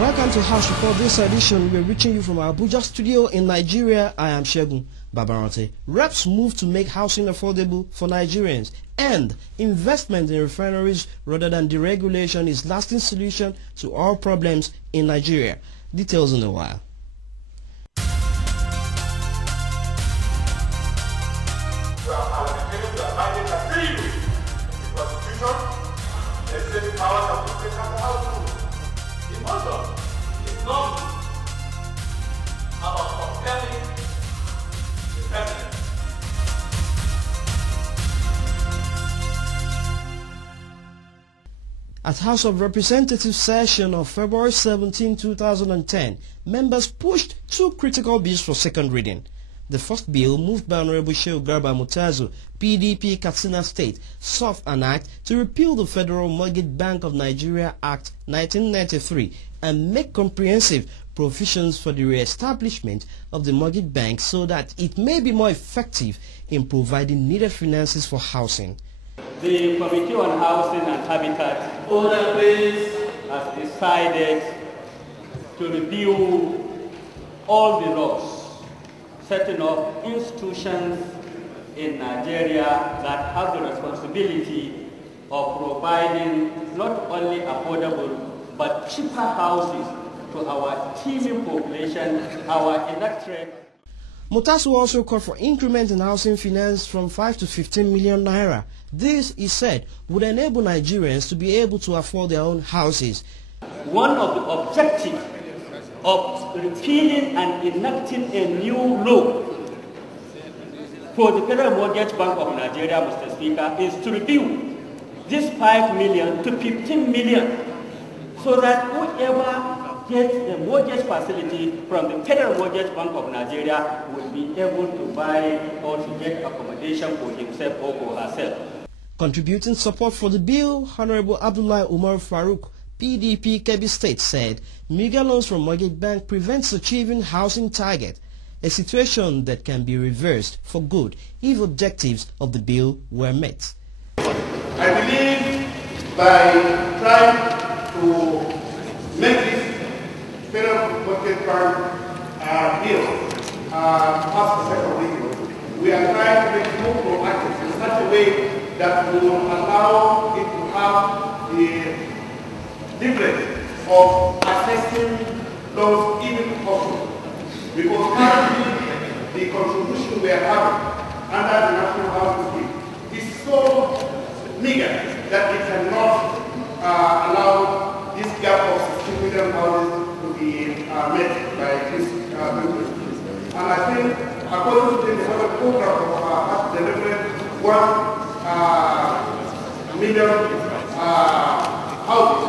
Welcome to House Report. This edition, we're reaching you from our Abuja studio in Nigeria. I am Shegun Babarante. Reps move to make housing affordable for Nigerians, and investment in refineries rather than deregulation is lasting solution to all problems in Nigeria. Details in a while. At House of Representatives session of February 17, 2010, members pushed two critical bills for second reading. The first bill, moved by Honorable Shehu Garba Mutazu, PDP Katsina State, sought an act to repeal the Federal Mortgage Bank of Nigeria Act 1993 and make comprehensive provisions for the re-establishment of the mortgage bank so that it may be more effective in providing needed finances for housing. The Committee on Housing and Habitat has decided to review all the laws setting up institutions in Nigeria that have the responsibility of providing not only affordable but cheaper houses to our teeming population, our electorate. Mutasu also called for increment in housing finance from 5 to 15 million naira. This, he said, would enable Nigerians to be able to afford their own houses. One of the objectives of repealing and enacting a new law for the Federal Mortgage Bank of Nigeria, Mr. Speaker, is to review this 5 million to 15 million so that whoever gets a mortgage facility from the Federal Mortgage Bank of Nigeria will be able to buy or to get accommodation for himself or for herself. Contributing support for the bill, Honorable Abdullah Umar Farouk, PDP Kebbi State, said meager loans from Mortgage Bank prevents achieving housing target, a situation that can be reversed for good if objectives of the bill were met. I believe by trying to make this Federal Mortgage Bank bill pass the second reading, we are trying to make it more proactive in such a way that will allow it to have the difference of assessing those even possible. Because currently the contribution we are having under the National Housing Scheme is so meager that it cannot allow this gap of 60 million houses to be met by this bill. And I think according to the program of delivering 1 million houses,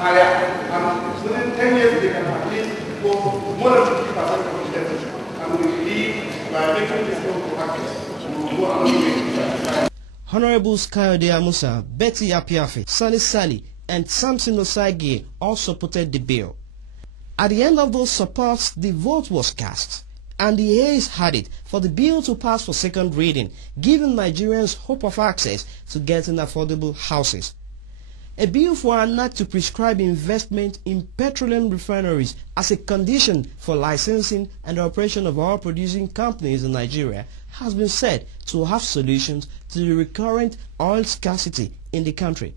and within 10 years they can at least go more than 50% of the deficit. And we believe by making this more practice, we will go along with it. Honorables Kayode Amusa, Betty Apiafe, Sani Sali, and Samson Osage all supported the bill. At the end of those supports, the vote was cast, and the ayes had it for the bill to pass for second reading, giving Nigerians hope of access to getting affordable houses. A bill for an act to prescribe investment in petroleum refineries as a condition for licensing and operation of oil producing companies in Nigeria has been said to have solutions to the recurrent oil scarcity in the country.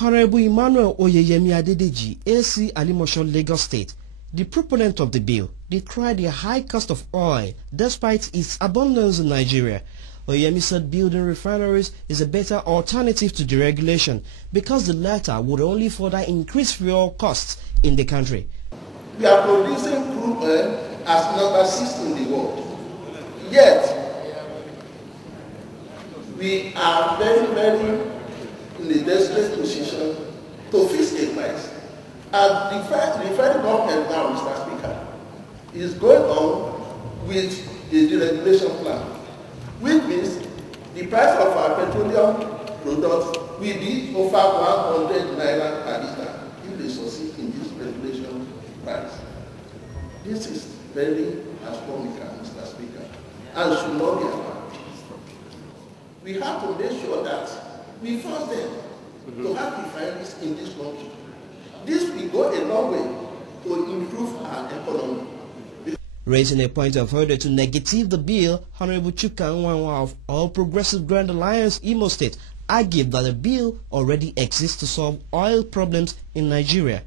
Honorable Emmanuel Oyeyemi Adedeji, AC Alimosho, Lagos State, the proponent of the bill, decried the high cost of oil despite its abundance in Nigeria. Oyemi said building refineries is a better alternative to deregulation because the latter would only further increase fuel costs in the country. We are producing crude oil as number 6 in the world. Yet, we are very in a desperate position to fix a price. And the federal government now, Mr. Speaker, is going on with the deregulation plan, which means the price of our petroleum products will be over 100 naira per litre if they succeed in this regulation price. This is very astronomical, Mr. Speaker, and should not be allowed. We have to make sure that we force them to have refineries in this country. This will go a long way to improve our economy. Raising a point of order to negative the bill, Honorable Chuka Nwanwa of All Progressive Grand Alliance, Imo State, argued that the bill already exists to solve oil problems in Nigeria.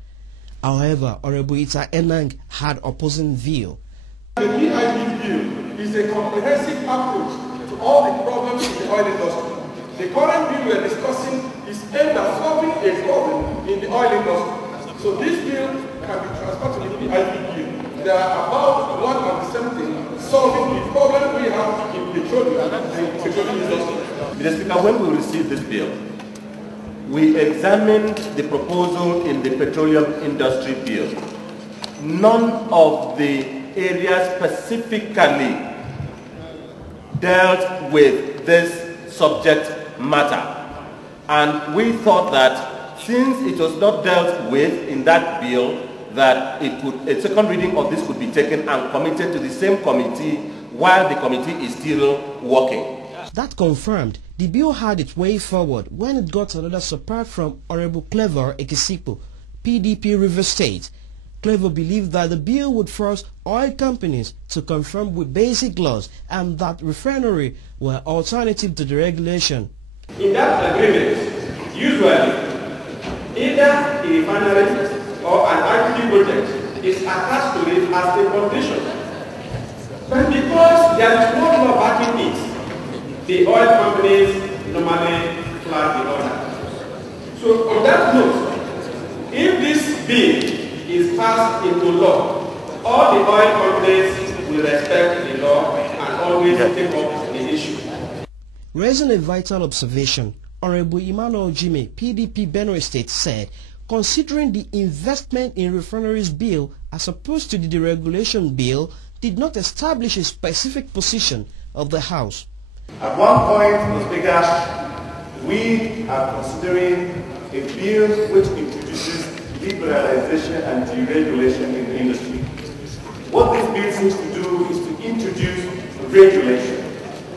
However, Honorable Ita Enang had opposing view. The PIB bill is a comprehensive approach to all the problems in the oil industry. The current bill we are discussing is aimed at solving a problem in the oil industry. So this bill can be transferred to the PIB bill. They are about one and the same thing, solving the problem we have in petroleum and petroleum industry. Mr. Speaker, when we received this bill, we examined the proposal in the petroleum industry bill. None of the areas specifically dealt with this subject matter. And we thought that since it was not dealt with in that bill, that a second reading of this could be taken and committed to the same committee while the committee is still working. That confirmed, the bill had its way forward when it got another support from Honorable Clever Ekisipo, PDP River State. Clever believed that the bill would force oil companies to conform with basic laws and that refinery were alternative to the regulation. In that agreement, usually, either a refinery or an IPP project is attached to it as a condition. But because there is no law backing it, the oil companies normally flag the order. So on that note, if this bill is passed into law, all the oil companies will respect the law and always take up the issue. Raising a vital observation, Honorable Emmanuel Jime, PDP Benue State, said, considering the investment in refineries bill as opposed to the deregulation bill did not establish a specific position of the House. At one point, Mr. Speaker, we are considering a bill which introduces liberalization and deregulation in the industry. What this bill seems to do is to introduce regulation.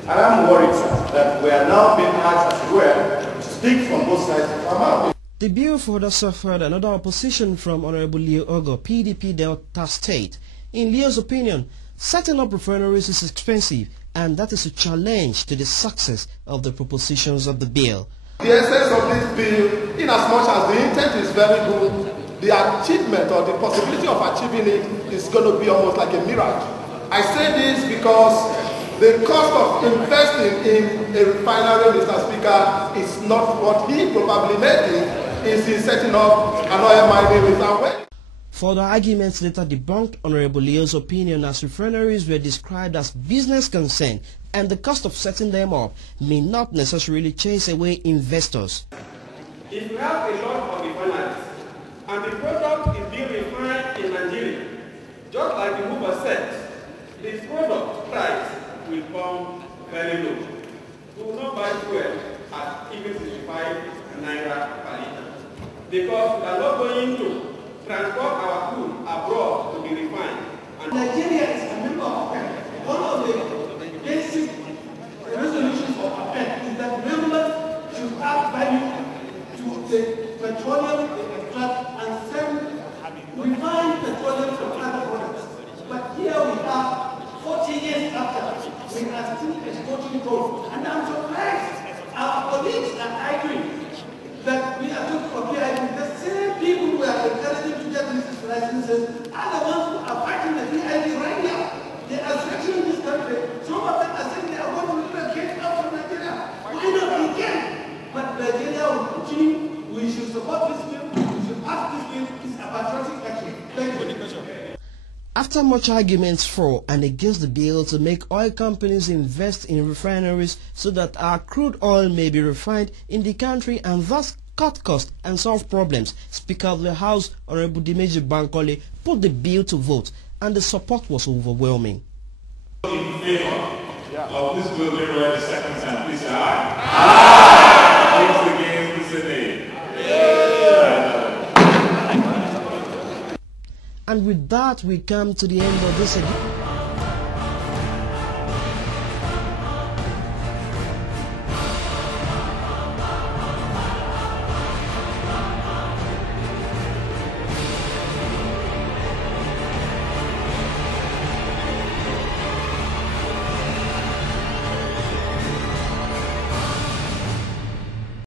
And I'm worried, sir, that we are now being asked as well to speak from both sides of our mouth. The bill further suffered another opposition from Honorable Leo Ogo, PDP Delta State. In Leo's opinion, setting up refineries is expensive, and that is a challenge to the success of the propositions of the bill. The essence of this bill, in as much as the intent is very good, the achievement or the possibility of achieving it is going to be almost like a mirage. I say this because the cost of investing in a refinery, Mr. Speaker, is not what he probably making, is in setting up an oil mining refinery. Further arguments later debunked Honorable Leo's opinion as refineries were described as business concern and the cost of setting them up may not necessarily chase away investors. If we have a lot of refineries and the product is being refined in Nigeria, just like the Hoover said, the product price will come very low. We will not buy fuel at even 65 naira per litre because we are not going to transport our crude abroad to be refined. And Nigeria is a member of OPEC. One of the basic resolutions of OPEC is that members should add value to the petroleum they extract and send refined petroleum to other products. But here we are, 40 years after, we are still exporting gold. And I'm surprised our colleagues are arguing that we are talking for PIB. The same people who are encouraging to get these licenses are the ones who are fighting the PIB right now. They are structuring this country. Some of them are saying they are going to relocate out of Nigeria. Why not? We can. But Nigeria will continue. We should support this bill. We should pass this bill. It's a patriotic action. Thank you. After much arguments for and against the bill to make oil companies invest in refineries so that our crude oil may be refined in the country and thus cut costs and solve problems, Speaker of the House, Honorable Dimeji Bankole, put the bill to vote and the support was overwhelming. In favor of this bill being read the second time, please say aye. Aye! Those against, please say nay. And with that, we come to the end of this edition.